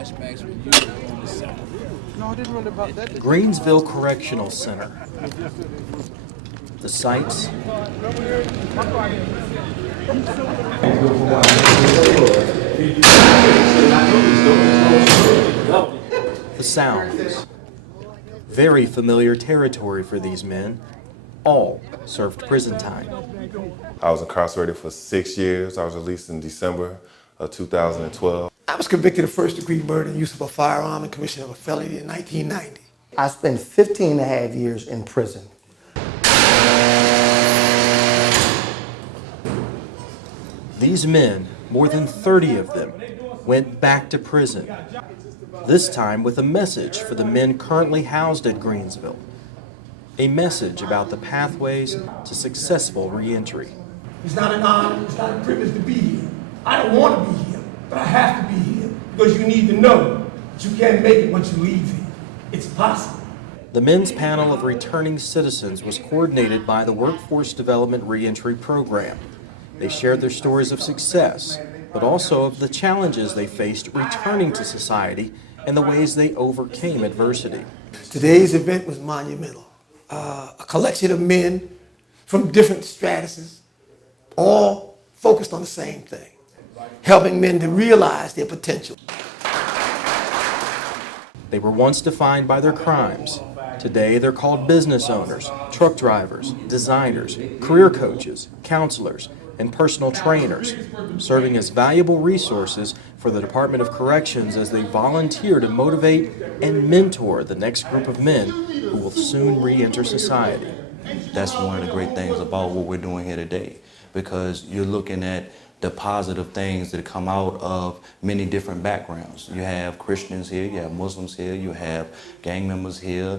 flashbacks when you were on the side. No, I didn't run about that. Greensville Correctional Center. The sights, the sounds. Very familiar territory for these men. All served prison time. I was incarcerated for 6 years. I was released in December of 2012. I was convicted of first-degree murder and use of a firearm and commission of a felony in 1990. I spent 15 and a half years in prison. These men, more than 30 of them, went back to prison. This time with a message for the men currently housed at Greensville. A message about the pathways to successful reentry. It's not an honor, it's not a privilege to be here. I don't want to be here, but I have to be here because you need to know that you can't make it once you leave here. It's possible. The men's panel of returning citizens was coordinated by the Workforce Development Reentry Program. They shared their stories of success, but also of the challenges they faced returning to society and the ways they overcame adversity. Today's event was monumental. A collection of men from different stratuses, all focused on the same thing, helping men to realize their potential. They were once defined by their crimes. Today they're called business owners, truck drivers, designers, career coaches, counselors, and personal trainers, serving as valuable resources for the Department of Corrections as they volunteer to motivate and mentor the next group of men who will soon re-enter society. That's one of the great things about what we're doing here today, because you're looking at the positive things that come out of many different backgrounds. You have Christians here, you have Muslims here, you have gang members here,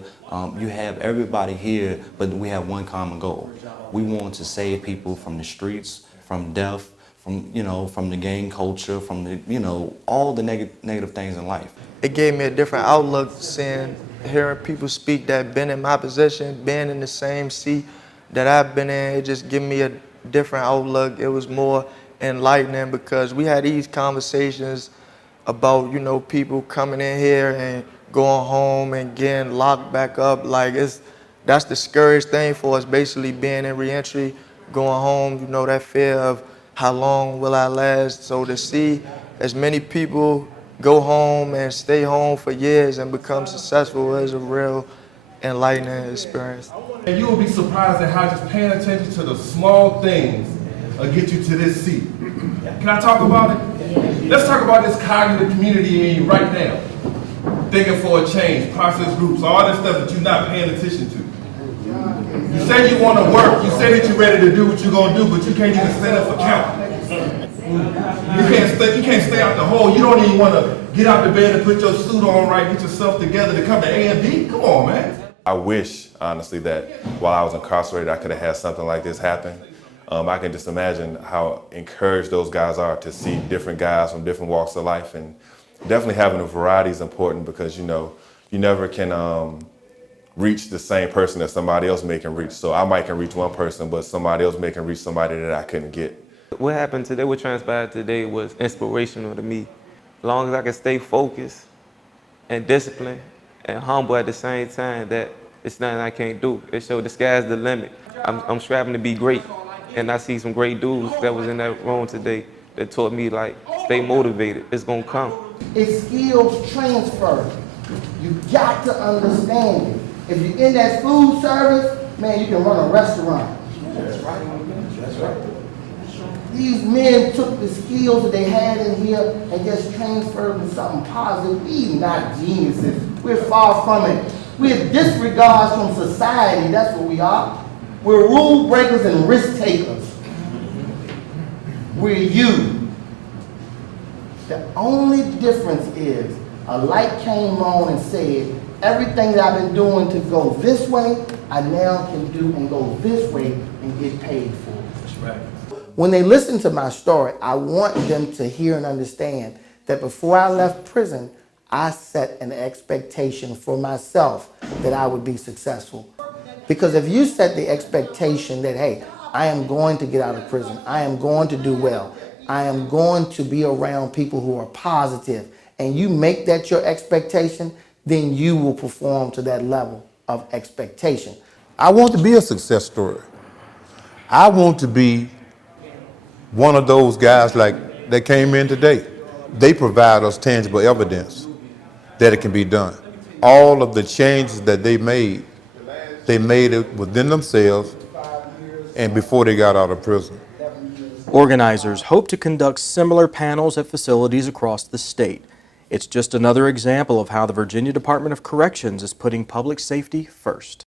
you have everybody here, but we have one common goal. We want to save people from the streets, from death, from the gang culture, from the, all the negative things in life. It gave me a different outlook, hearing people speak that been in my position, been in the same seat that I've been in. It just gave me a different outlook. It was more enlightening because we had these conversations about, people coming in here and going home and getting locked back up. Like that's the scariest thing for us, basically being in reentry, going home, that fear of how long will I last. So to see as many people go home and stay home for years and become successful is a real enlightening experience. And you will be surprised at how just paying attention to the small things will get you to this seat. Can I talk about it? Let's talk about this cognitive community in you right now. Thinking for a change, process groups, all this stuff that you're not paying attention to. You say you want to work, you say that you're ready to do what you're going to do, but you can't even stand up for count. You can't stay out the hole. You don't even want to get out the bed and put your suit on right, get yourself together to come to A&D. Come on, man. I wish, honestly, that while I was incarcerated, I could have had something like this happen. I can just imagine how encouraged those guys are to see different guys from different walks of life, and definitely having a variety is important because, you never can reach the same person that somebody else may can reach. So I might can reach one person, but somebody else may can reach somebody that I couldn't get. What happened today, what transpired today was inspirational to me. As long as I can stay focused and disciplined and humble at the same time, that it's nothing I can't do. It showed the sky's the limit. I'm striving to be great. And I see some great dudes that was in that room today that taught me, stay motivated. It's gonna come. It's skills transfer. You got to understand it. If you're in that food service, man, you can run a restaurant. That's right. That's right. These men took the skills that they had in here and just transferred them to something positive. We're not geniuses. We're far from it. We're disregards from society. That's what we are. We're rule breakers and risk takers. We're you. The only difference is a light came on and said, everything that I've been doing to go this way, I now can do and go this way and get paid for it. That's right. When they listen to my story, I want them to hear and understand that before I left prison, I set an expectation for myself that I would be successful. Because if you set the expectation that, hey, I am going to get out of prison, I am going to do well, I am going to be around people who are positive and you make that your expectation, then you will perform to that level of expectation. I want to be a success story. I want to be one of those guys like that came in today. They provide us tangible evidence that it can be done. All of the changes that they made it within themselves and before they got out of prison. Organizers hope to conduct similar panels at facilities across the state. It's just another example of how the Virginia Department of Corrections is putting public safety first.